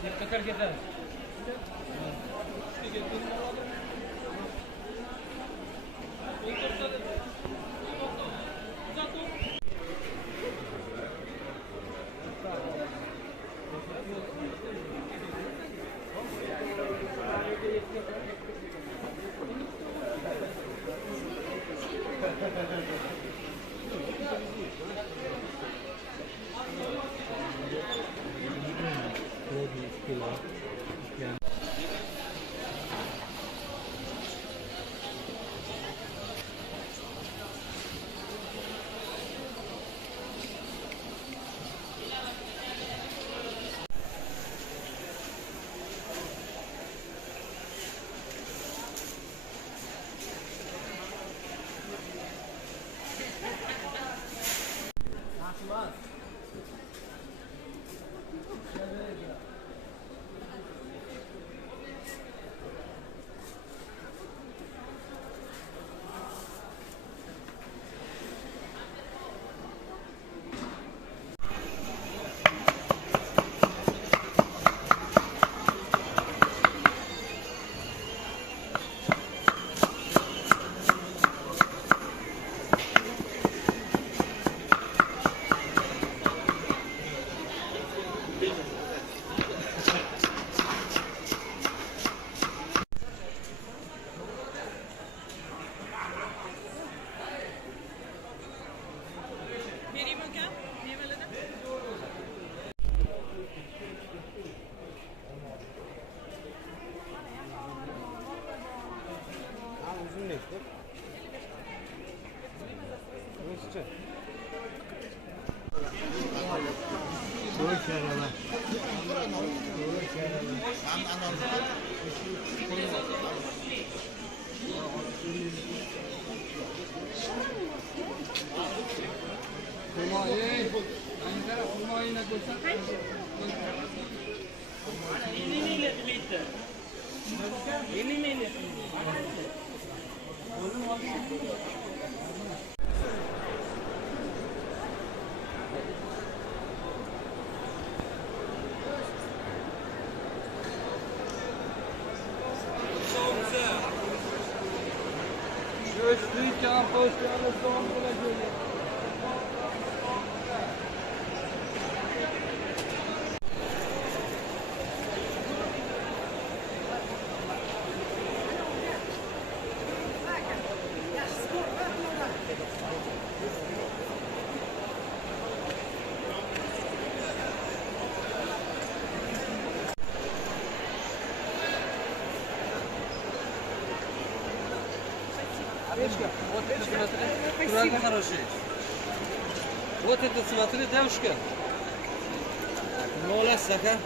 Dikkat ketadi. Аккуратно, хороший. Вот это смотри, девушка. Молодец, ага.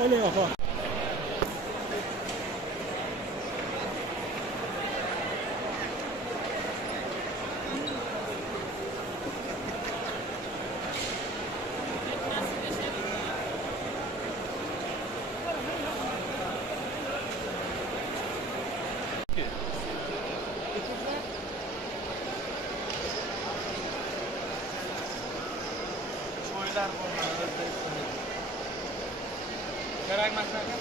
Olha, ó. Kerak masakan?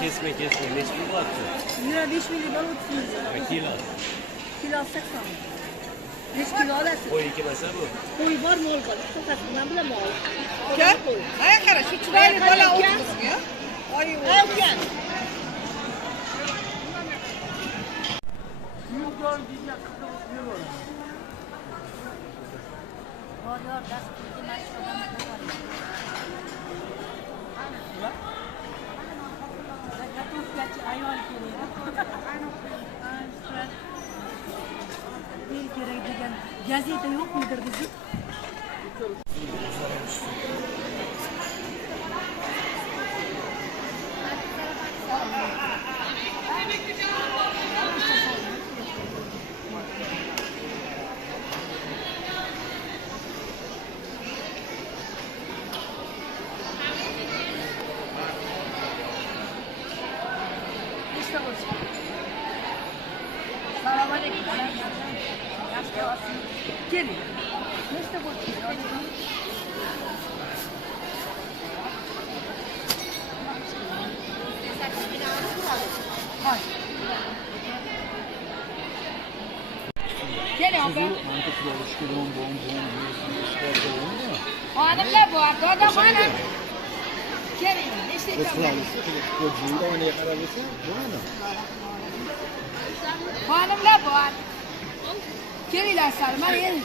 Kesme. Neç bin var ki? Lira 5 milyon var 30 milyon. Kilo. Kilo 80. 5 kilo alasın. Koy iki masa bu. Koy var mı ol var? Sokasından bile mi ol? Gel. Aya qara, shu chiroyli bola o'tirsin ya. Oy, Erken. Gazete yok mudur bizim? İşte bu. Selam aleyküm. Gelin. İşte bu. Gelin abi. Hanımlar bu arada da hanım. Gelin. İşte hanımlar bu arada. Gelin sarı. Ben gelin.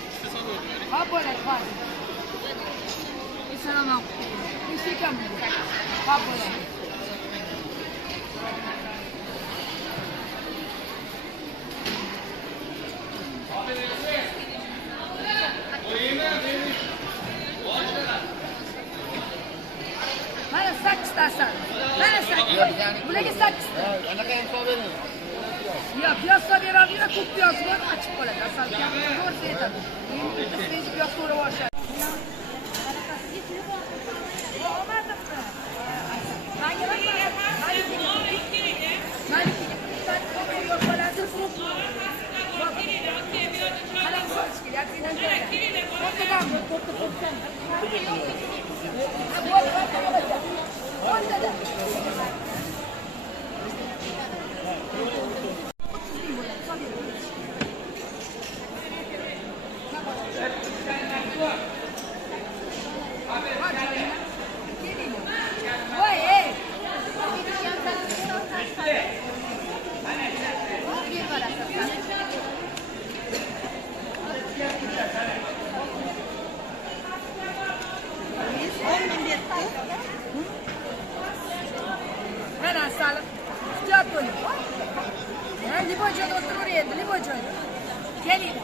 Ha böyle var. Selam. İşte kam. Ha böyle. Mana sakkiztasi. Mana sakkiz. Bularga sakkizta. Anaqa ham solib bering. Ya piyoz so'rayveradi, ko'p piyoz bor, ochib qoladi. Asal to'g'risi aytadi. Endi biz piyoz so'rab olishadi. Mana salib ihtiyot bo'ling. Libojoyda o'tirib endi, libojoyda. Keling.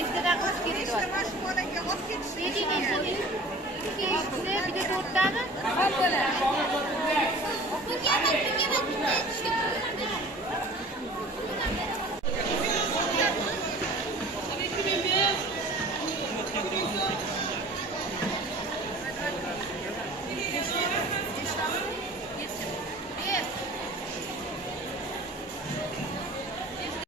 Ertadan qiz kerak. Bir de to'rttani. Hammalar. O'qib